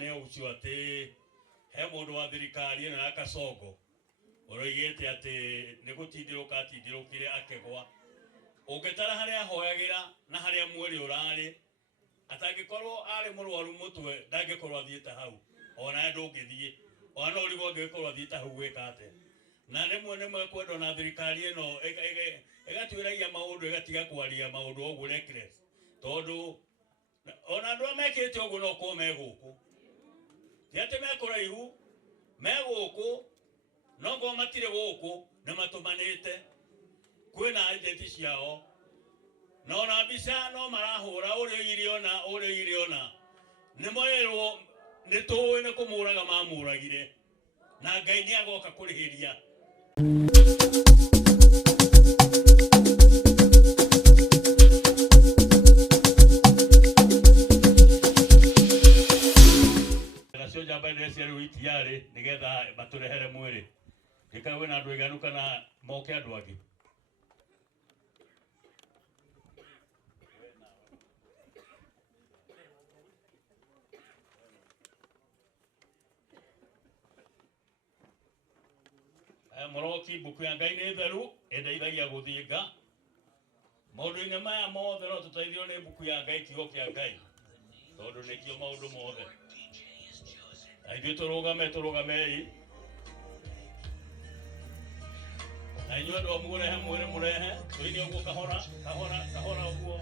ne ucio ati he mundu wa thirikari ino ya Kasongo oroigete ati nigutindirukire akegwa ungitara haria hoyagira na haria mweri urari atangikorwo ari murwaru mutwe ndangikorwo athiete hau ona ndungithie ona urigo angikorwo athiete hau gwikate na nemwe kwenda na thirikari ino igatwiragia maundu igatiga kwaria maundu ogu reckless tondu ona ndo mekete ogu no ko meguku tiate mekuraihu meguku no go matire guku na matumanite kwina agenti ciao no na bisa no marahura uri iriona ni moerwo ni tuwe ne kumuraga mamuragire na Ngai ni agoka kurihiria nacio jamba ni cia ruiti yari nigetha baturehere mwiri gikawe na andu iganu kana moke andu angi moroki buku ya Ngai ni theru endeithagia guthinga maundu-ini maya mothe no tutaithio ni buku ya Ngai kiugo kia Ngai tondu nikio maundu mothe aithu turugamei na inyuĩ andũ murehe murehe tuini uguo kahora uguo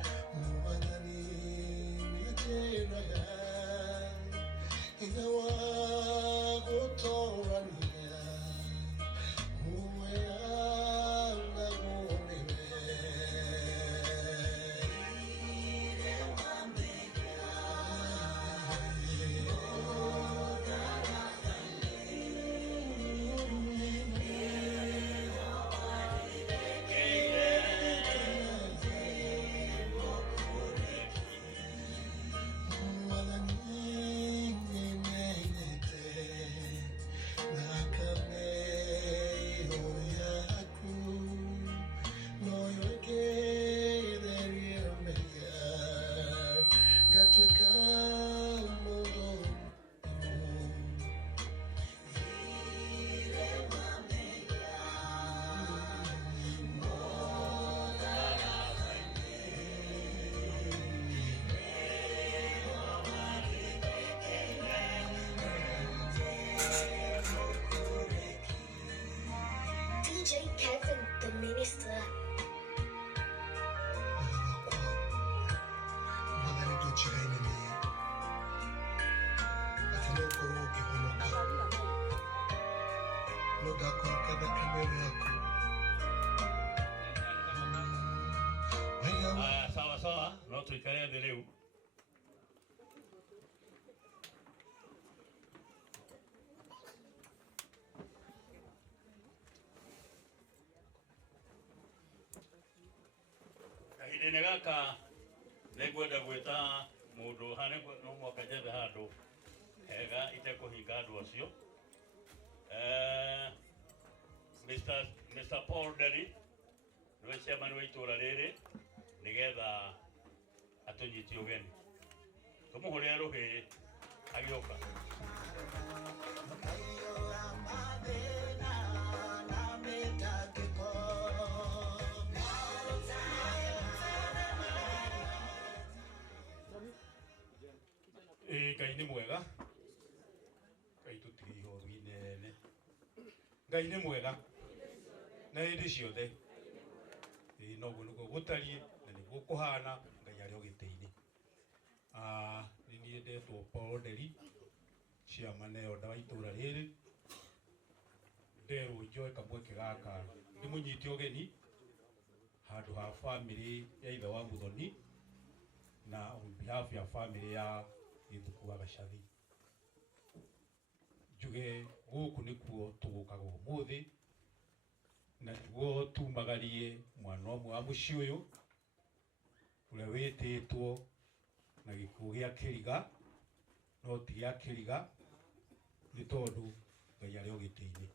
DJ Kevin, the minister. Sawa no tuikare thĩ rĩu kahinda-inĩ gaka nĩngwenda gwĩta mũndũ no mwaka njethe handũ hega itekũhinga andũ acio Mr. Paul Derry niwe chairman wa itũra rĩrĩ nigetha atunyitie ugeni tumuhuria ruhi agioka Ngai ni mwega Ngai tutiri ihoru inene Ngai ni mwega na hindi ciothe no guo gutarie na niguo kuhana Ngai ari ogite-ini ni nie ndetwo Paul Derry chairman wa itura riri nderwo njoe kamweke gaka ndimunyite ugeni handu ha family ya ithe wa Muthoni na on behalf ya family ya Githuku wa Gacathi njuge guku nikuo tugukaga umuthi na niguo tumagarie mwana omwe wa mucii uyu uria wititwo na gikuo gia Kiriga no ti gia Kiriga ni tondu Ngai ari ogite-ini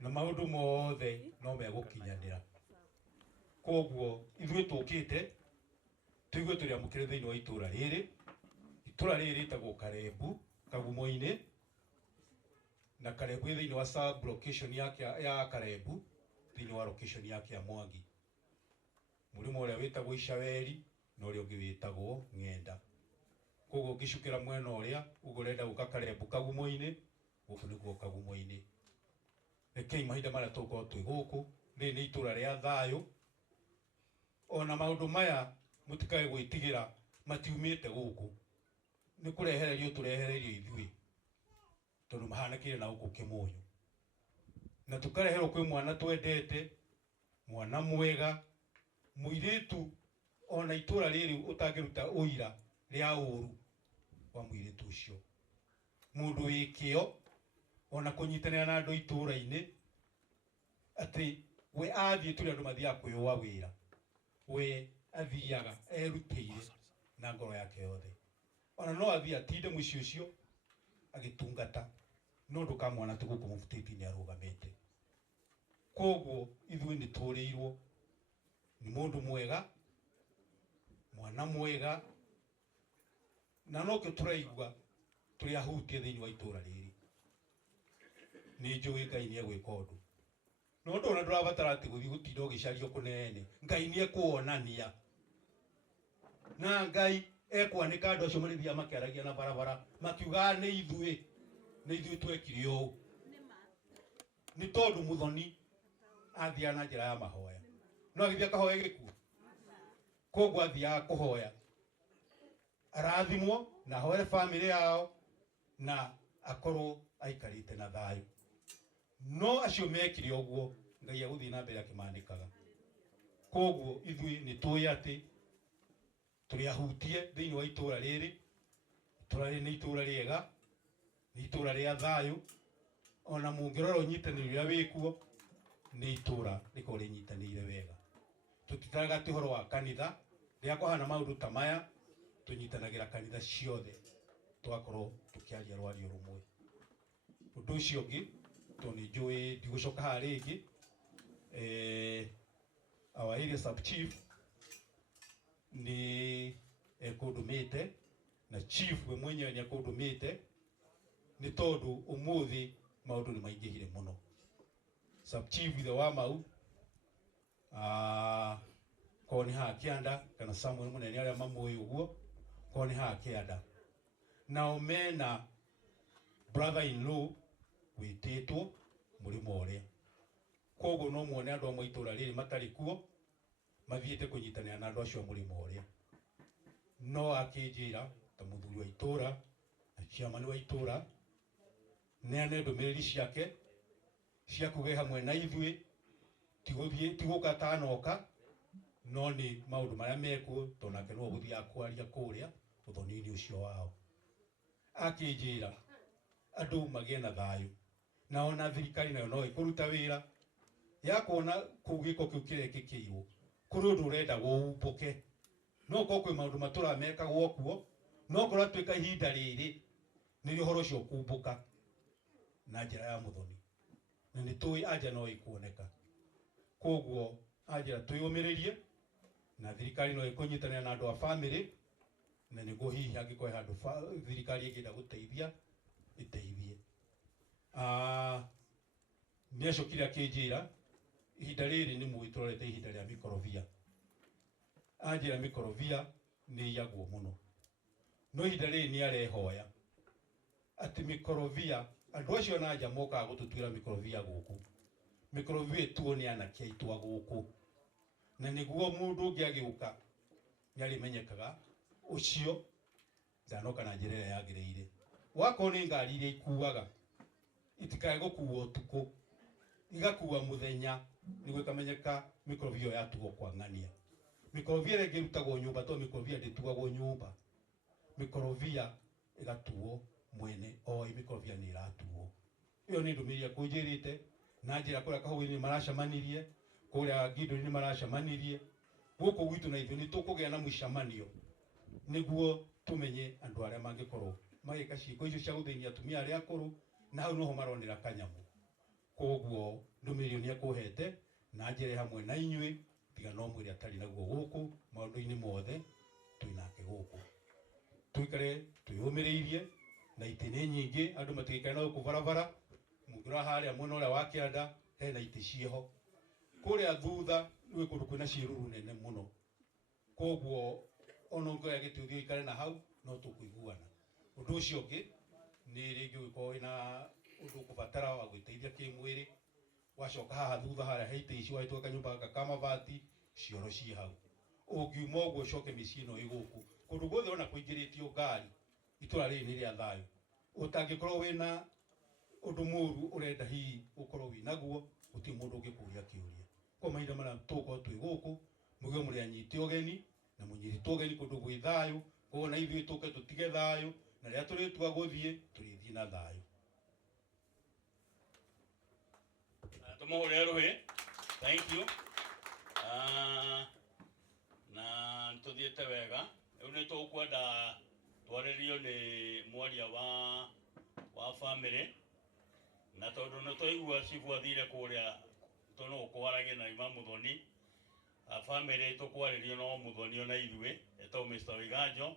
na maundu mothe no megukinyanira koguo ithuĩ tukite tuigue turi amukire thiini wa itura riri itura riri ritagwo Karebu Kagumo-ini, na Karebu thiini wa sub location ya Karebu thiini wa location ya Kiamwangi. Murimo uria witagwo Ishaweri na uria ungi witagwo Ng'enda. Koguo ngicukira mwena uria ugurenda guka Karebu Kagumo-ini, guku niguo Kagumo-ini. Rekei mahinda maria tukorwo twi guku riri ni itura ria thayu. Ona maundu maya mutikae gwitigira matiumite guku, ni kurehererio turehererio ithui tondu mahanakire na guku Kimunyu, na tukareherwo kwi mwana twendete, mwana mwega, muiritu. Ona itura riri utangiruta uira ria uru wa muiritu ucio, mundu wikio, ona kunyitanira na andu itura-ini, ati we athie turi andu mathia kwiyua wira, we athiaga erutire na ngoro yake yothe. Ona no athie atinde muici ucio agitungata, no ndukamwana tu guku mufutiti ni arugamite. Koguo ithui ni turirwo ni mundu mwega, mwana mwega, na no ke turaigua turi ahutie thiini wa itura riri. Ni njui Ngai ni egwika undu, no ndona ndurabatara ati guthii gutinda ugicario kunene. Ngai ni ekuonania, na Ngai ekwanika andu acio marithia makiaragia na barabara makiuga ni ithui twekire uu, ni tondu muthoni athia na njira ya mahoya. No agithia kahoya gikuo, koguo athia kuhoya arathimwo na hoere family yao na akorwo aikarite na thayu. No acio mekire uguo, Ngai aguthii na mbere akimanikaga. Koguo ithui ni tuyi ati turi ahutie thiini wa itura riri. Itura riri ni itura riega, ni itura ria thayu. Ona mungirora unyitaniri uria wikuo, ni itura riko rinyitanire wega. Tutitaraga ti horo wa kanitha ria kuhana maundu ta maya, tunyitanagira kanitha ciothe twakorwo tukiaria rwario rumwe. Undu ucio ungi to ni njui ndigucoka ha ringi, our area sub chief ni ekundumite na chief we mwenyewe ni ekundumite, ni tondu umuthi maundu ni maingihire muno. Sub chief ithe wa mau koni ha kianda kana Samuel munene aria mamui uguo koni ha kianda, nao mena brother in law wititwo murimo uria. Koguo no muone andu amwe itura riri matari kuo mathiete kunyitanira na andu acio murimo uria. No akinjira ta muthuri wa itura na chairman wa itura neane ndumiriri ciake cia kuge hamwe na ithui, tiguka tanoka, no ni maundu maria mekuo tonake no guthia kwaria kuria uthoni-ini ucio wao. Akinjira andu magie na thayu, na ona thirikari nayo no ikuruta wira ya kuona kugiko kiu kirekikirwo kuri undu urenda guumbuke. No ko kwi maundu matura meka gwokuo, no korwo twika ihinda riri ni uhoro ucio kumbuka na njira ya muthoni, na ni tui anja no ikuoneka. Koguo anjira tuyumiririe na thirikari no ikunyitanira na andu a family, na niguo hihi angikore handu thirikari ingida guteithia iteithie. Ni acokire akinjira ihinda riri ni muiturorete ihinda ria mikorobia. Anjira mikorobia ni yaguo muno, no ihinda riri ni arehoya ati mikorobia andu acio na nja moka gututwira mikorobia guku, mikorobia tuo ni anake aitwa guku, na niguo mundu ungi agiuka ni arimenyekaga ucio ndanoka na njira ya yagireire. Wako ni ngari iria ikuaga itikae gukuwa utuku igakuwa muthenya, niguo ikamenyeka mikorobia yatuo kwa ng'ania. Mikorobia rege rutagwo nyumba to mikorobia ndituagwo nyumba, mikorobia igatuo mwene oi mikorobia ni iratuo. Iyo ni ndumiria kunjirite na njira kuria kahugini ni maracamanirie, kuria Gidoni ni maracamanirie, guku gwitu na ithu ni tukugia na mucamanio niguo tumenye andu aria mangikorwo magika ciiko icio cia guthinia atumia aria akuru, na hau noho maronera kanyamu. Koguo ndumirio ni akuhete na njire hamwe na inyui tiga no mwiri atari naguo guku maundu-ini mothe twinake guku. twikare twiyumiriirie na itĩ nĩ nyingĩ andũ matigĩikare na gũkũ barabara. Mũngĩrora harĩa mwena ũrĩa wa kĩanda hena itĩ ciĩho, kũrĩa thutha gwĩ kũndũ kwĩna ciĩruru nene mũno, koguo ona ũngĩoya gĩtĩ ũthiĩ ũikare na hau no tũkũiguana. Ũndũ ũcio ũngĩ nĩ rĩngĩ ũngĩkorwo wĩna ũndũ ũkũbatara wa gwĩteithia kĩmwĩrĩ, wacoka haha thutha harĩa he itĩ ici wahĩtũka kanyũmba gaka ka mabati, cioro ciĩ hau. Ũngiuma ũguo ũcoke mĩciĩ ĩno ĩ gũkũ, kũndũ guothe ona kũingĩrĩtio ngari, itũra rĩrĩ nĩ rĩa thayũ. Ũtangĩkorwo wĩna ũndũ mũru ũrenda hihi ũkorwo wĩnaguo, gũtirĩ mũndũ ũngĩkũria kĩũria. Kwa mahinda marĩa tũgũkorwo twĩ gũkũ, muge mũrĩ anyite ũgeni na mũnyitĩtwo ũgeni kũndũ gwĩ thayũ, koguo na ithuĩ tũke tũtige thayũ, na rĩrĩa tũrĩtua gũthiĩ tũrĩthiĩ na thayũ. Tũmũhũre rũhĩ. Thank you. Na tũthiĩte wega. Rĩu nĩ tũkwenda twarĩrio nĩ mwaria wa family, na tondũ nĩ twaigua cibu athire kũrĩa tũno kwaragia na Ima Muthoni, family tũkwarĩrio no Muthoni ona ithuĩ etwo Mr. Wĩganjo,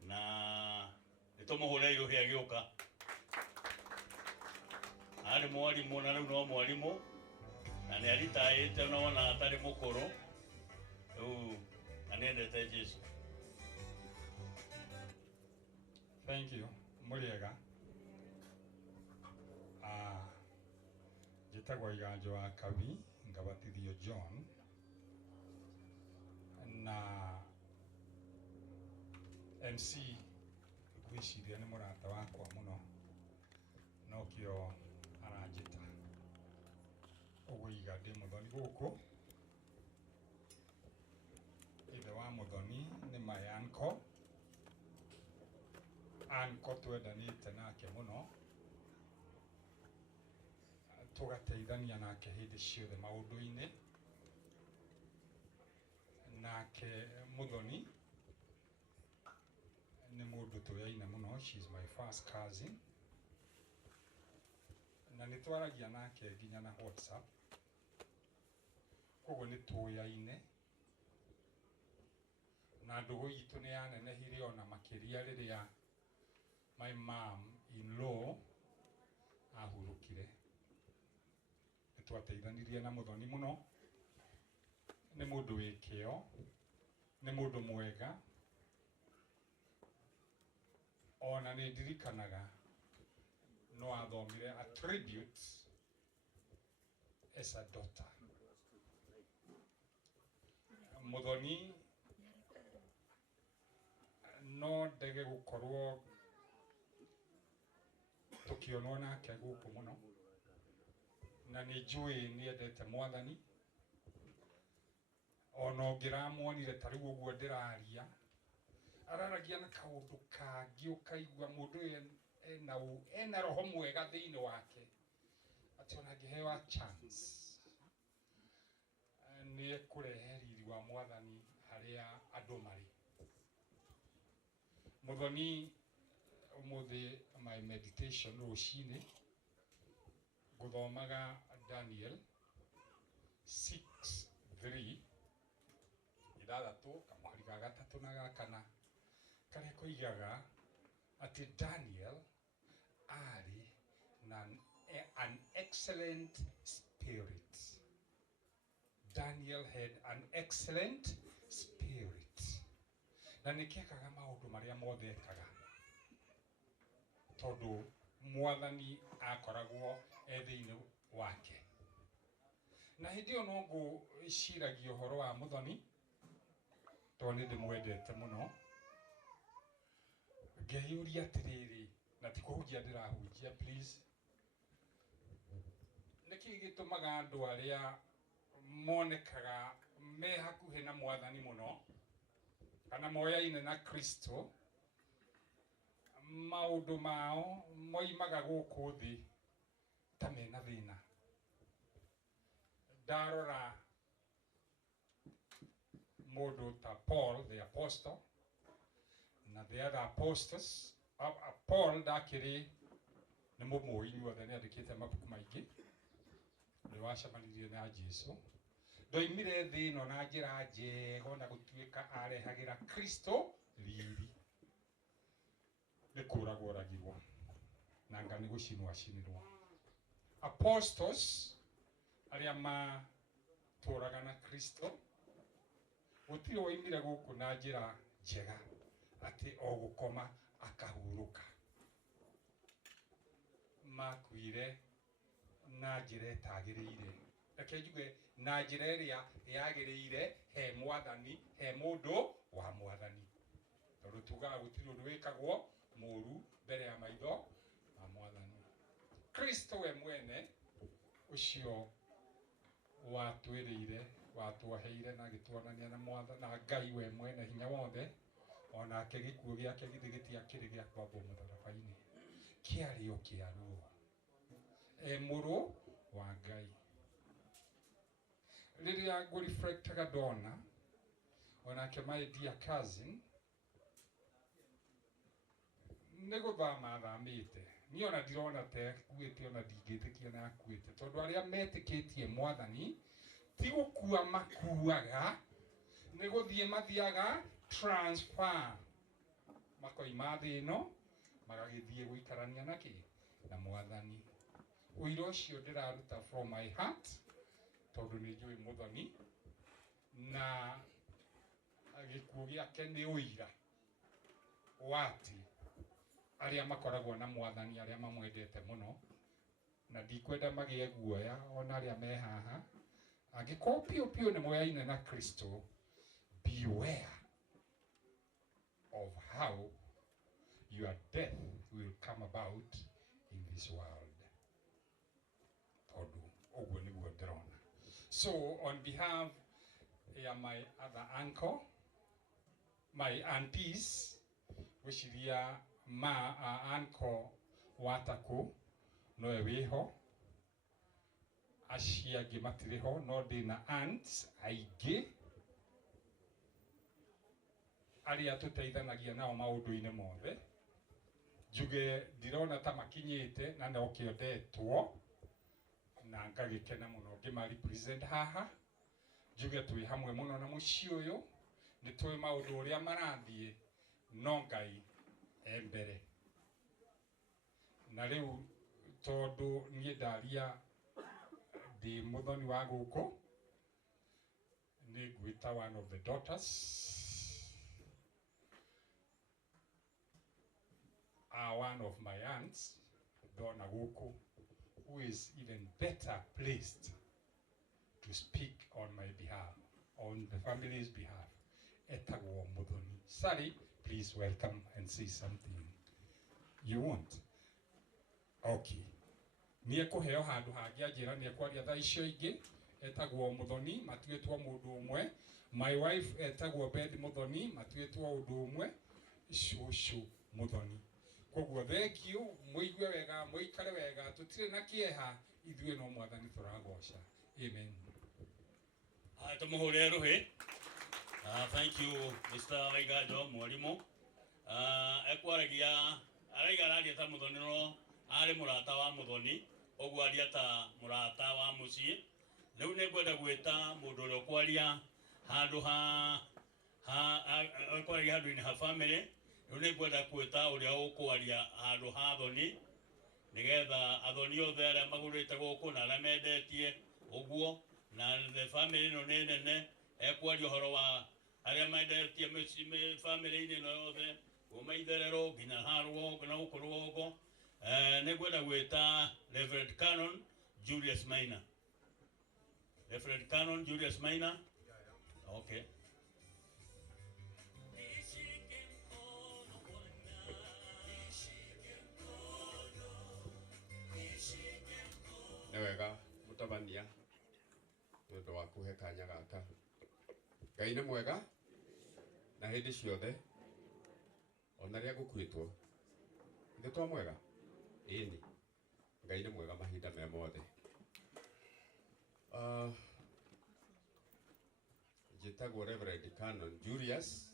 na nĩ tũmũhũre rũhĩ agĩũka. Arĩ mwarimũ na rĩu no mwarimũ, na nĩ aritaĩte na ona atarĩ mũkũrũ, rĩu na nĩendete Jesũ. Thank you. Mũrĩega. Njĩtagwo Wĩganjo wa Kabi, ngabatithio John, na MC gwĩciria nĩ mũrata wakwa mũno, no kĩo aranjĩta. Ũguo iga ndĩ Mũthoni gũkũ. Ithe wa Mũthoni nĩ my uncle. Uncle twendanĩte nake mũno, tũgateithania nake hĩndĩ ciothe maũndũ-inĩ. Nake Mũthoni nĩ mũndũ tũyaine mũno, she's my first cousin, na nĩ twaragia nake nginya na WhatsApp, koguo nĩ tũyaine, na ndũgũ itũ nĩ yanenehire ona makĩria rĩrĩa my mom-in-law ahurũkire. Nĩ twateithanirie na Mũthoni mũno. Nĩ mũndũ wĩ kĩo, nĩ mũndũ mwega, ona nĩ ndirikanaga no athomire a tribute as a daughter. Mũthoni no ndege gũkorwo tũkĩonwo nake gũkũ mũno, na nĩ njũĩ nĩ endete Mwathani. Ona ũngĩramuonire ta rĩu ũguo ndĩraria, araragia na kaũndũ kangĩ ũkaigua mũndũ ũyũ ena roho mwega thĩinĩ wake, atĩ ona angĩheo chance nĩ ekũrehe riri wa Mwathani harĩa andũ marĩ. Mũthoni ũmũthĩ my meditation rũcinĩ ngũthomaga Daniel 6:3, ithathatũ kamũhari ga gatatũ na ga kana, karĩa koigaga atĩ Daniel arĩ na an excellent spirit. Daniel had an excellent spirit. Na nĩkĩekaga maũndũ marĩa mothe ekaga, tondũ Mwathani akoragwo thĩinĩ wake. Na hĩndĩ ĩyo no ngũciragia ũhoro wa Mũthoni, tondũ nĩ ndĩmwendete mũno. Ngeyũria atĩrĩrĩ, na ti kũhunjia ndĩrahunjia please, nĩkĩ gĩtũmaga andũ arĩa monekaga me hakuhĩ na Mwathani mũno, kana moyaine na Kristo, maũndũ mao moimaga gũkũ thĩ ta mena thĩna? Ndarora mũndũ ta Paul the apostle na the other apostles. Paul ndakĩrĩ nĩ mũmũĩ inyuothe, nĩ andĩkĩte mabuku maingĩ, nĩ wacemanirie na Jesũ, ndoimire thĩ ĩno na njĩra njega na gũtuĩka arehagĩra Kristo riri. nĩ kũragwo oragirwo na nga nĩ gũcinwo acinirwo. Apostles arĩa matũraga na Kristo gũtirĩ woimire gũkũ na njĩra njega atĩ o gũkoma akahurũka. Makuire na njĩra ĩtagĩrĩire, reke njuge na njĩra ĩrĩa yagĩrĩire he mwathani, he mũndũ wa mwathani, tondũ tugaga gũtirĩ ũndũ wĩkagwo mũũru mbere ya maitho ma mwathani. Kristo we mwene ũcio watwĩrĩire, watwoheire na agĩtuonania na mwathani na Ngai we mwene hinya wothe, onake gĩkuũ gĩake githĩ gĩtiakĩrĩ gĩa kwambwo mũtharaba-inĩ, kĩarĩ o kĩa ruo, mũrũ wa Ngai. Rĩrĩa ngũ-reflectaga ndona onake my dear cousin nĩ gũthama athamĩte, niĩ ona ndirona ta akuĩte, ona ndingĩtĩkia na akuĩte, tondũ arĩa metĩkĩtie mwathani ti gũkua makuaga, nĩ gũthiĩ mathiaga transfer, makoima thĩ ĩno magagĩthiĩ gũikarania nake na mwathani. Ũira ũcio ndĩraruta from my heart, tondũ nĩ njũĩ mũthoni na gĩkuũ gĩake nĩ ũira wati arĩa makoragwo na mwathani, arĩa mamwendete mũno, na ndikwenda magĩe guoya ona arĩa me haha, angĩkorwo piũ piũ nĩ mweyaine na Kristo, beware of how your death will come about in this world. Tondũ ũguo nĩguo ndĩrona. So on behalf ya my other uncle, my aunties, gwĩciria uncle Wataku nowe wĩho, acio angĩ matirĩ ho, no ndĩna aunts aingĩ arĩa tũteithanagia nao maũndũ-inĩ mothe. Njuge ndirona ta makinyĩte na nokĩo ndetwo, na ngagĩkena mũno ngĩma-represent haha. Njuge twĩ hamwe mũno na mũciĩ ũyũ, nĩ tũĩ maũndũ ũrĩa marathiĩ, no Ngai e mbere. Na rĩu tondũ niĩ ndaria ndĩ mũthoni wa gũkũ, nĩ ngwĩta one of the daughters, one of my aunts, ndona gũkũ, who is even better placed to speak on my behalf, on the family's behalf, etagwo Muthoni. Sally, please welcome and say something. You want? Okay. Niĩ kũheo handũ hangĩ anjĩra nĩ ekwaria thaa icio ingĩ, etagwo Muthoni, matuĩtwo mũndũ ũmwe. My wife etagwo Beth Muthoni, matuĩtwo ũndũ ũmwe, cũcũ Muthoni. Koguo thengiũ, mũigue wega, mũikare wega, tũtirĩ na kĩeha, ithuĩ no mwathani tũragoca. Amen. Tũmũhũrĩre rũhĩ. Thank you Mr. Waiganjo mwarimũ. Ekwaragia araiga araria ta Muthoni no arĩ mũrata wa Muthoni, ũguo aria ta mũrata wa mũciĩ. Rĩu nĩ ngwenda gwĩta mũndũ ũrĩa ũkwaria handũ ekwaragia handũ-inĩ ha family. Rĩu nĩ ngwenda gwĩta ũrĩa ũkwaria handũ ha athoni, nĩgetha athoni othe arĩa magũrĩte gũkũ na arĩa mendetie ũguo, na the family ĩno nĩ nene, ekwaria ũhoro wa arĩa mendetie family-inĩ ĩno yothe, kuma itherero nginya ha rũgongo na gũkũ rũgongo. Nĩ ngwenda gwĩta Reverend Canon Julius Maina. Reverend Canon Julius Maina. Okay. Newega mutabania nĩ ũndũ wa kũhe kanya gaka. Ngai nĩ mwega na hĩndĩ ciothe, ona rĩrĩa gũkuĩtwo ithe twa mwega. Ĩni Ngai nĩ mwega mahinda me mothe. Njĩtagwo Reverend Canon Julius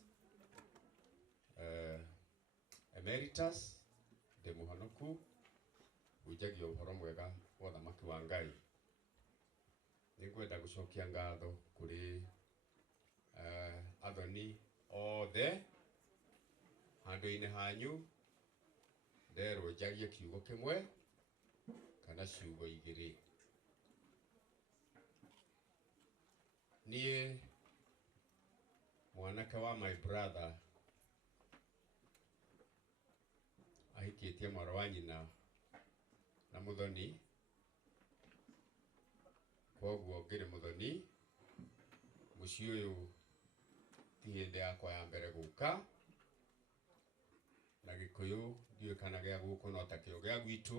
Emeritus, ndĩ mũhonoku, hunjagia ũhoro mwega wa ũthamaki wa Ngai. Nĩ ngwenda gũcokia ngatho kũrĩ athoni othe handũ-inĩ hanyu nderwo njarie kiugo kimwe kana ciugo igiri. Nie mwanake wa my brother ahikitie mwana wa nyina na muthoni, koguo ngiri muthoni muciĩ uyu ti hindi yakwa ya mbere guka, na Gikuyu ndiũĩ kana gĩa gũkũ no takĩo gĩa gwitũ,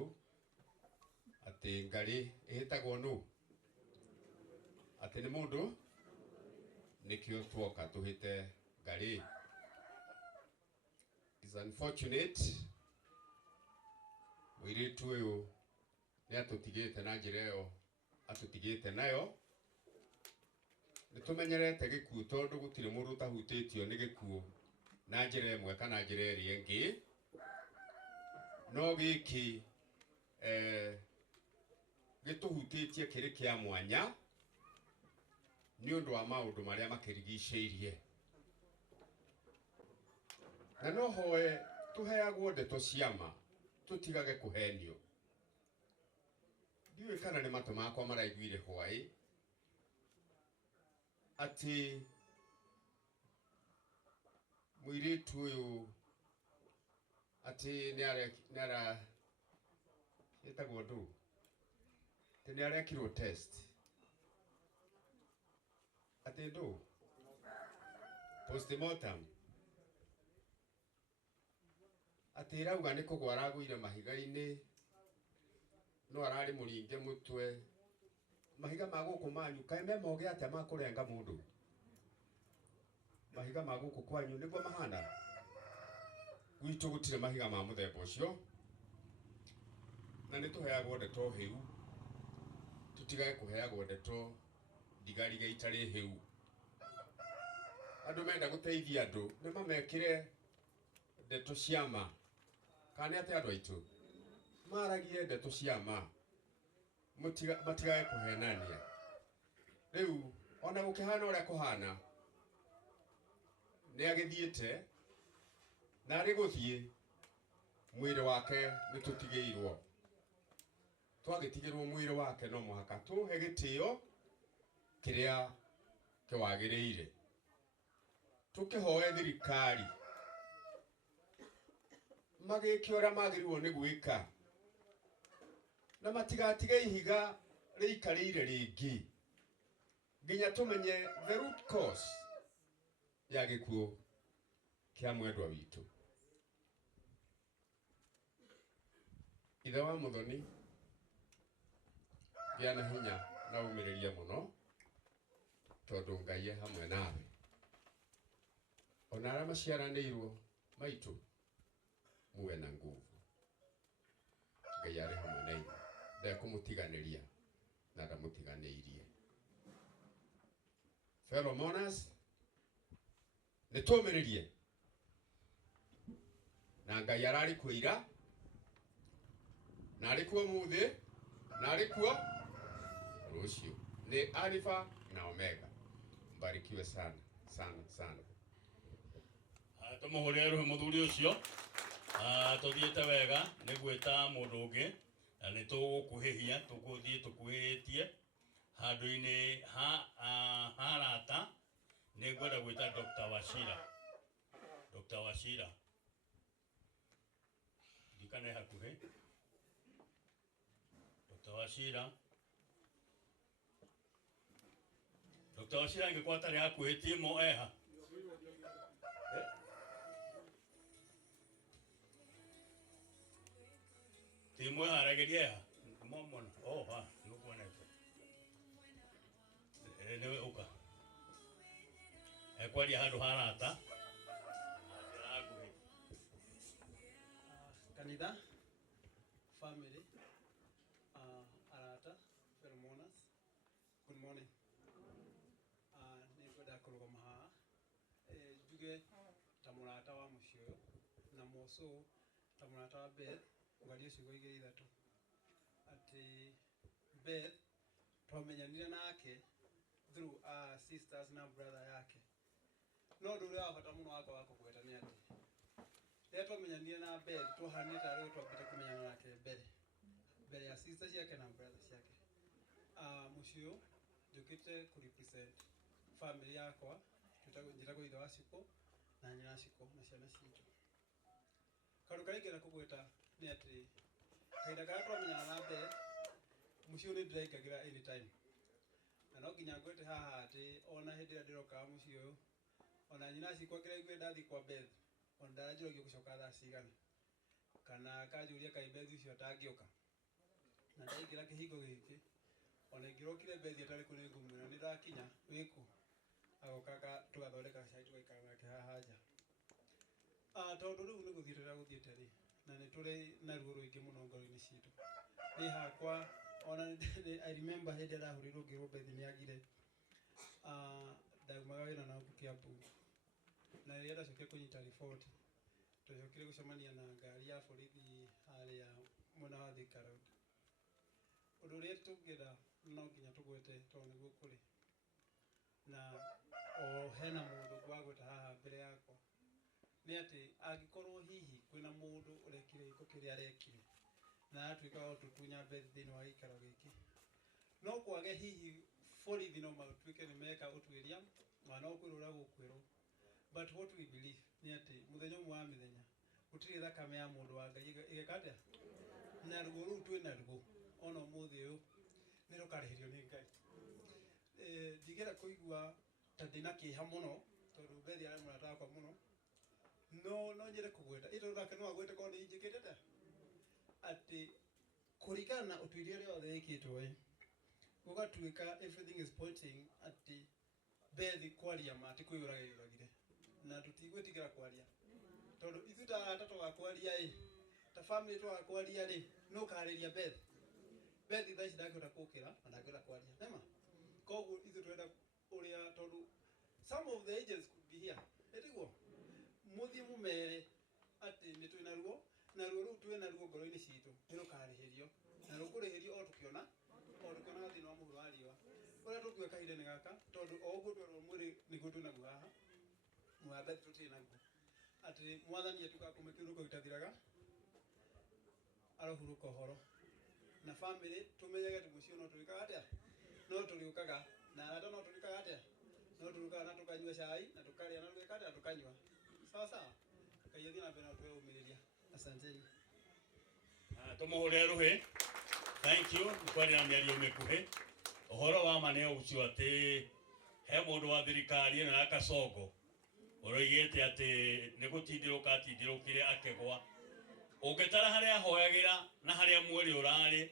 atĩ ngari ĩhĩtagwo nũ, atĩ nĩ mũndũ nĩkĩo tuoka tũhĩte ngari. Is unfortunate mũirĩtu ũyũ nĩ atũtigĩte na njĩra ĩyo atũtigĩte nayo. Nĩ tũmenyerete gĩkuũ tondũ gũtirĩ mũndũ ũtahutĩtio nĩ gĩkuũ na njĩra ĩmwe kana njĩra ĩrĩa ĩngĩ, no gĩkĩ gĩtũhutĩtie kĩrĩ kĩa mwanya nĩ ũndũ wa maũndũ marĩa makĩrigicĩirie. Na no hoe tũheagwo ndeto cia ma, tũtigage kũhenio. Ndiũĩ kana nĩ matũ makwa maraiguire hwaĩ atĩ mũirĩtu ũyũ atĩ ĩtagwo ndũ, atĩ nĩ arekirwo test, atĩ ndũ postmortem, atĩ ĩrauga nĩ kũgwa aragũire mahiga-inĩ, no ararĩ mũringe mũtwe. Mahiga ma gũkũ manyu kaĩ me moge atĩa ma kũrenga mũndũ? Mahiga ma gũkũ kwanyu nĩguo mahana? Gwitũ gũtirĩ mahiga ma mũthemba ũcio, na nĩ tũheagwo ndeto hĩu, tũtigage kũheagwo ndeto ndigariga itarĩ hĩu. Andũ menda gũteithia andũ nĩ mamekĩre ndeto cia ma, kana atĩ andũ aitũ maragie ndeto cia ma, matigage kũhenania. Rĩu ona gũkĩhana ũrĩa kũhana, nĩ agĩthiĩte na arĩ gũthiĩ, mwĩrĩ wake nĩ tũtigĩirwo. Twagĩtigĩrwo mwĩrĩ wake no mũhaka tũhe gĩtĩo kĩrĩa kĩwagĩrĩire, tũkĩhoe thirikari magĩke ũrĩa magĩrĩirwo nĩ gwĩka, na matigatige ihiga rĩikarĩire rĩngĩ, nginya tũmenye the root cause ya gĩkuũ kĩa mwendwa witũ. Ithe wa Muthoni, gĩa na hinya na ũmĩrĩria mũno, tondũ Ngai e hamwe nawe. Ona arĩa maciaranĩirwo maitũ muwe na nguvu, Ngai arĩ hamwe na inyuĩ, ndekũmũtiganĩria na ndamũtiganĩirie. Fellow mourners, nĩ tũmĩrĩrie, na Ngai ararĩ kuo ira, na arĩ kuo ũmũthĩ, na arĩ kuo rũciũ. Nĩ Alpha na Omega. Mbarikiwe sana sana sana. Tũmũhũrĩre rũhĩ mũthuri ũcio. Tũthiĩte wega nĩ gwĩta mũndũ ũngĩ, na nĩ tũgũkuhĩhia, tũgũthiĩ tũkuhĩhĩtie handũ-inĩ ha arata. Nĩ ngwenda gwĩta Dr. Wachira. Dr. Wachira, ndikane hakuhĩ. Dr. Wachira, Dr. Wachira angĩkorwo atarĩ hakuhĩ Timo eha. Timo eharageria eha. Momona. Oh, ha, nĩũkuonete. Nĩwe ũka. Ekwaria handũ ha arata. Kanitha, family, arata, fellow mourners, good morning. Nĩ ngwenda kũrũgama haha njuge ta mũrata wa mũciĩ ũyũ, na moco ta mũrata wa Beth, ngarie ciugo igĩrĩ ithatũ. Atĩ Beth twamenyanire nake through sisters na brother yake, no ũndũ ũrĩa wa bata mũno wakwa wa kũgweta nĩ atĩ rĩrĩa twamenyanire na Beth twahanire ta rĩu twambĩte kũmenyana nake mbere ya sister ciake na brother ciake. Mũciĩ ũyũ njũkĩte kũ represent family yakwa, njĩtagwo ithe wa Ciko na nyina Ciko na ciana citũ. Kaũndũ karĩa ingĩenda kũgweta nĩ atĩ kahinda karĩa twamenyana na Beth, mũciĩ ũyũ nĩ ndĩraingagĩra anytime, na no nginya ngwete haha atĩ ona hĩndĩ ĩrĩa ndĩrokaga mũciĩ ũyũ, ona nyina Ciko angĩraigua ndathiĩ kwa Beth, ona ndaranjũragia gũcoka thaa cigana, kana akanjũria kaĩ Beth ũcio atangĩũka. Na ndaingĩra kĩhingo gĩkĩ, ona ingĩrokire Beth atarĩ kũ nĩngũmwĩra nĩ ndakinya wĩkũ, agoka tũgathondeka cai tũgaikara nake haha nja. Tondũ rĩu nĩ gũthiĩte ũrĩa gũthiĩte rĩ, na nĩ tũrĩ na ruo rũingĩ mũno ngoro-inĩ citũ. Niĩ hakwa ona I remember hĩndĩ ĩrĩa ndahũrĩirwo ngĩrwo Beth nĩ agire, ndaumaga wĩra na huku Kiambu, na rĩrĩa ndacokire kũnyita riboti, twacokire gũcemania na ngari ya borithi harĩa mwena wa Thika Road. Ũndũ ũrĩa tũngĩenda no nginya tũgwete tondũ nĩguo kũrĩ, na hena mũndũ ngwagweta haha mbere yakwa, nĩ atĩ angĩkorwo hihi kwĩna mũndũ ũrekire gĩko kĩrĩa arekire na atuĩka wa gũtũtunya Beth thĩinĩ wa gĩikaro gĩkĩ, no kwage hihi borithi no matuĩke nĩ meka ũtuĩria, mwana ũkwĩrwo gũkwĩrwo, but what we believe nĩ atĩ mũthenya ũmwe wa mĩthenya gũtirĩ thakame ya mũndũ wa Ngai ĩgeka atĩa, na ruo rũu twĩna ruo ona ũmũthĩ ũyũ nĩ rũkarĩhĩrio nĩ Ngai. Ndigera kũigua ta ndĩna kĩeha mũno tondũ Beth arĩ mũrata wakwa mũno, no nyende kũgweta ĩtondũ nake no agwete korwo nĩ njĩkĩte ta atĩ kũringana na ũtuĩria ũrĩa wothe wĩkĩtwo gũgatuĩka everything is pointing atĩ Beth kwaria ma atĩ kwĩyũraga yũragire, na tũtigwĩtigĩra kwaria tondũ ithuĩ ta arata twagakwaria ta family twagakwaria no ũkarĩria Beth thaa ici ndangĩhota kũũkĩra na ndangĩhota kwaria nema. Koguo ithuĩ twenda ũrĩa tondũ some of the agents could be here, ĩtiguo mũthiĩ mũmere atĩ nĩ twĩna ruo, na ruo rũu twĩna ruo ngoro-inĩ citũ nĩ rũkarĩhĩrio, na rũkũrĩhĩrio o tũkĩona thĩinĩ wa mũhuro wa riũa ũrĩa tũkuoya kahinda-inĩ gaka, tondũ o ũguo twerwo mwĩrĩ nĩguo twĩnaguo haha, muoya Beth tũtirĩ naguo, atĩ mwathani atuĩkaga kũmĩkĩũrũka gĩtathiraga arohurũka ũhoro, na family tũmenyage atĩ mũciĩ no tũrĩkaga atĩa, no tũrĩũkaga na arata no tũrĩkaga atĩa, no tũrĩũkaga na tũkanyua cai na tũkarĩa na tũgeka atĩa, tũkanyua sawa sawa, Ngai athiĩ na mbere na twĩyũmĩrĩria. Asanteni. Tũmũhũre rũhĩ. Thank you. Nĩkwarĩra mĩario mĩkuhĩ. Ũhoro wa ma nĩ ũcio atĩ he mũndũ wa thirikari ĩno ya Kasongo ũroigĩte atĩ nĩ gũtindĩrũka atindĩrũkire akĩgwa. Ũngĩtara harĩa ahoyagĩra na harĩa mwĩrĩ ũrarĩ,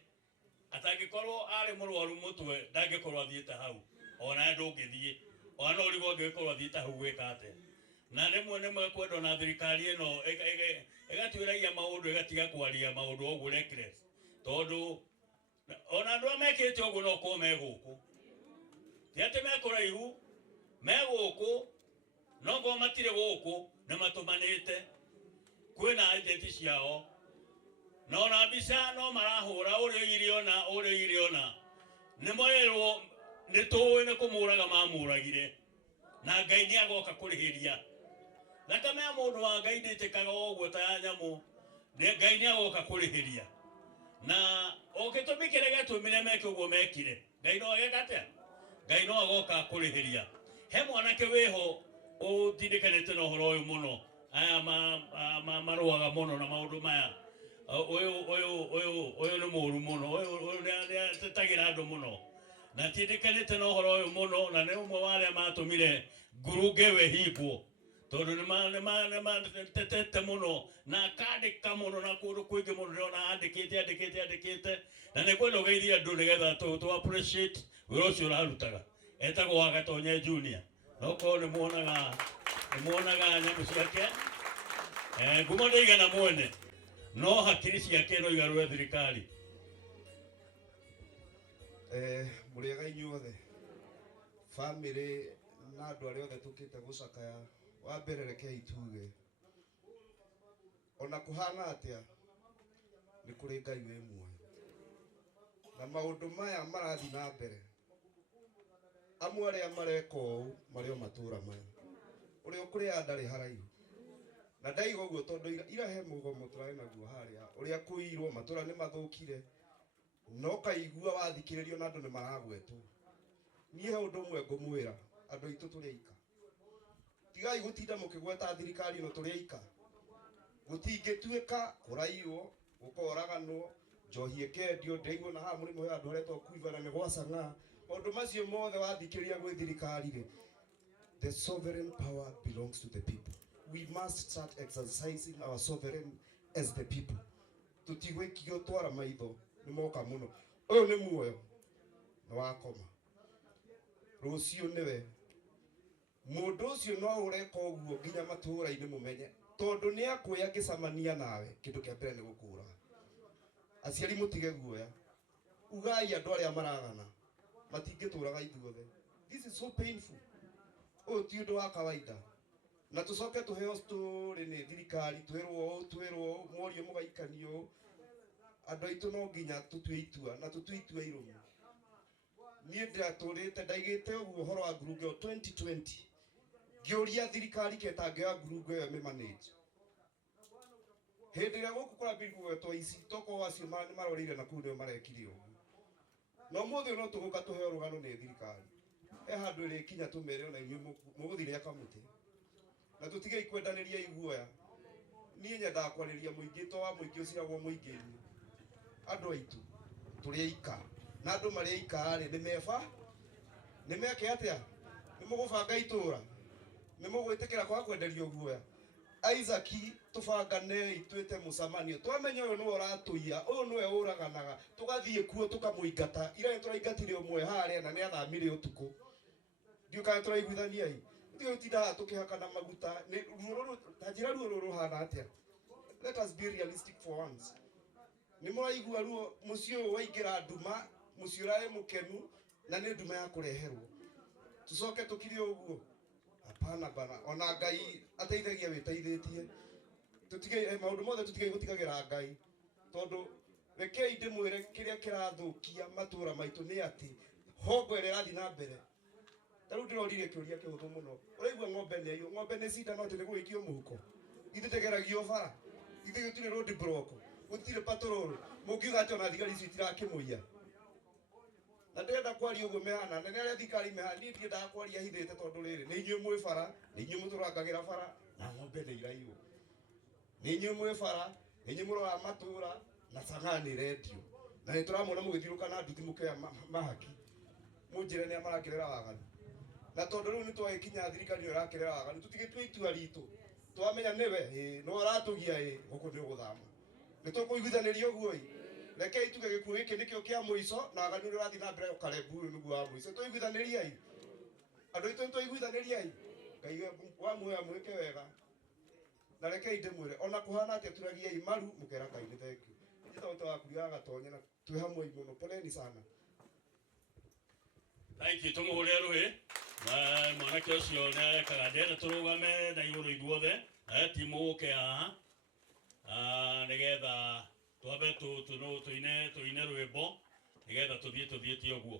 atangĩkorwo arĩ mũrwaru mũtwe ndangĩkorwo athiĩte hau, ona ndũngĩthiĩ, ona no ũrigwo angĩkorwo athiĩte hau gwĩka atĩa. Na nĩmwe kwenda na thirikari ĩno ĩgatuĩragia maũndũ ĩgatiga kwaria maũndũ ũguo reckless, tondũ ona andũ mekĩte ũguo no ko me gũkũ, ti atĩ me kũraihu, me gũkũ no ngo matirĩ gũkũ nĩ matũmanĩte, kwĩna agenti ciao na ona mbica no marahũra ũrĩa iriona nĩ moerwo nĩ tũĩ nĩ kũmũraga mamũragire, na Ngai nĩ agoka kũrĩhĩria. Thakame ya mũndũ wa Ngai ndĩtĩkaga ũguo ta ya nyamũ, Ngai nĩ agoka kũrĩhĩria, na ũngĩtũmi kĩrĩa gĩatũmire meke ũguo mekire, Ngai no ageka atĩa, Ngai no agoka kũrĩhĩria. He mwanake wĩho ũtindĩkanĩte na ũhoro ũyũ mũno, aya marũaga mũno na maũndũ maya, ũyũ nĩ mũru mũno, ũyũ nĩ atetagĩra andũ mũno na tindĩkanĩte na ũhoro ũyũ mũno, na nĩ ũmwe wa arĩa matũmire ngurunge we hingwo, tondũ nĩ matetete mũno na akandĩka mũno na kũndũ kũingĩ mũno ndĩrona andĩkĩte, na nĩ kwenda ũgeithie andũ nĩgetha tũ appreciate wĩra ũcio ũrarutaga. Etagwo Wagatonye Junior, no korwo nĩ muonaga nyamũ ciake ngumo ndĩigana mwene, no hakiri ciake no igarũre thirikari. Mũrĩega inyuothe family na andũ arĩa othe tũkĩte gũcakaya, wa mbere rekei tuge ona kũhana atĩa nĩ kũrĩ Ngai wĩ muoyo, na maũndũ maya marathiĩ na mbere, amwe arĩa mareka ũũ marĩ o matũra maya, ũrĩa ũkũrĩa ndarĩ haraihu, na ndaiga ũguo tondũ ira he mũgomo tũrarĩ naguo harĩa ũrĩa kũirwo matũra nĩ mathũkire no kaigua wathikĩrĩrio na andũ nĩ maragwetwo. Niĩ he ũndũ ũmwe ngũmwĩra andũ aitũ tũrĩ aika, tigai gũtinda mũkĩgweta thirikari ĩno tũrĩ aika. Gũtingĩtuĩka kũraiywo, gũkoraganwo, njohi ĩkendio, ndaigua na haha mũrĩmo he andũ aretwo kuiva na nĩ gwa Chang'a. Maũndũ macio mothe wathikĩrĩria gwĩ thirikari-rĩ, the sovereign power belongs to the people. We must start exercising our sovereign as the people. Tutigwĩkio twara maitho nĩ moka mũno. Ũyũ nĩ muoyo nĩ wakoma, rũciũ nĩwe. Mũndũ ũcio no ũreka ũguo nginya matũũra-inĩ mũmenye, tondũ nĩ akwĩya ngĩcamania nawe kĩndũ kĩa mbere nĩ gũkũũraga. Aciari mũtige guoya, ugai andũ arĩa maragana matingĩtũũraga ithuothe. This is so painful. Ũyũ ti ũndũ wa kawaida. Na tũcoke tũheo story nĩ thirikari, twĩrwo mworio mũgaikanio. Andũ aitũ no nginya tũtue itua na tũtue itua irũmu. Niĩ ndatũrĩte ndaigĩte ũguo ũhoro wa ngurunga ĩyo 2020 ngĩũria thirikari ketangĩoya ngurunga ĩyo ĩmĩmanage. Hĩndĩ ĩrĩa gũkũ kũrambĩrĩria kũgwetwo ici tokorwo acio nĩ marorĩire na kũu nĩo marekire ũguo. Na ũmũthĩ no tũgũka tũheo rũgano nĩ thirikari. He handũ ĩrĩkinya tũmere ona inyuĩ mũgũthire kamũtĩ. Na tũtige ikwendanĩria iguoya. Niĩ nyendaga kwarĩria mũingĩ to wa mũingĩ ũciragwo mũingĩ-inĩ. Andũ aitũ tũrĩ aika na andũ marĩ aika-rĩ nĩ meke atĩa? Nĩ mũgũbanga itũũra? Nĩ mũgwĩtĩkĩra kwa kwenderio guoya? Isaac tũbangane ituĩte mũcemanio, twamenya ũyũ nĩwe ũratũiya, ũyũ nĩwe ũraganaga, tũgathiĩ kuo tũkamũingata. Ira nĩ tũraingatire ũmwe harĩa na nĩ athamire ũtukũ. Ndiũ kana tũraiguithania ĩ? Ndiũ gũtindaga tũkĩhakana maguta. Ta njĩra ruo rũrũ rũhana atĩa? Let us be realistic for once. Nĩ mũraigua ruo mũciĩ ũyũ waingĩra nduma, mũciĩ ũrarĩ mũkenu na nĩ nduma ya kũreherwo. Tũcoke tũkire ũguo? Hapana bana, ona Ngai ateithagia wĩteithĩtie. Tũtige maũndũ mothe tũtige gũtigagĩra Ngai. Tondũ rekei ndĩmwĩre kĩrĩa kĩrathũkia matũũra maitũ nĩ atĩ hongo ĩrĩa ĩrathiĩ na mbere. Ta rĩu ndĩrorire kĩũria kĩhũthũ mũno. Ũraigua ng'ombe nĩ ĩiywo, ng'ombe nĩ cindano atĩ nĩ gũgĩikio mũhuko. Ithuĩ tũgeragio bara, ithuĩ tũtirĩ road block, gũtirĩ patrol, mũngiuga atĩ ona thigari icio itirakĩmũiya. Na ndĩrenda kwaria ũguo mehana, nene arĩa thirikari mehana, niĩ ndiendaga kwaria hithĩte tondũ rĩrĩ, nĩ inyuĩ mwĩ bara, nĩ inyuĩ mũtũrangagĩra bara, na ng'ombe nĩ iraiywo. Nĩ inyuĩ mwĩ bara, nĩ inyuĩ mũroraga matũũra, na Chang'a nĩ ĩrendio. Na nĩ tũramwona mũgĩthiũrũka na nduthi mũkĩoya mahaki. Mũnjĩre nĩ marakĩrera waganu. Na tondũ rĩu nĩ twagĩkinya thirikari ĩyo ĩrakĩrera waganu, tũtigĩtue itua ritũ. Twamenya nĩwe, no aratũgia gũkũ nĩ ũgũthama. Nĩ tũkũiguithanĩria ũguo ĩ? Rekei tuge gĩkuũ gĩkĩ nĩkĩo kĩa mũico na waganu ũrĩa ũrathiĩ na mbere Kalembu ũyũ nĩguo wa mũico. Tũiguithanĩria ĩ? Andũ aitũ nĩtwaiguithanĩria ĩ? Ngai wamuoya mwĩke wega. Na rekei ndĩmwĩre ona kũhana atĩa turagiei maru mũkera Ngai nĩ thengiũ. Nĩtagũta wakuriaga gatonye na twĩ hamwe mũno. Poleni sana. Thank you, tumuhũrĩre rũhĩ. Mwanake ũcio nĩarekaga ndĩrenda tũrũgame na igũrũ ithuothe, ti mũke haha nĩgetha twambe tũine rwĩmbo nĩgetha tũthiĩ tũthiĩte ũguo.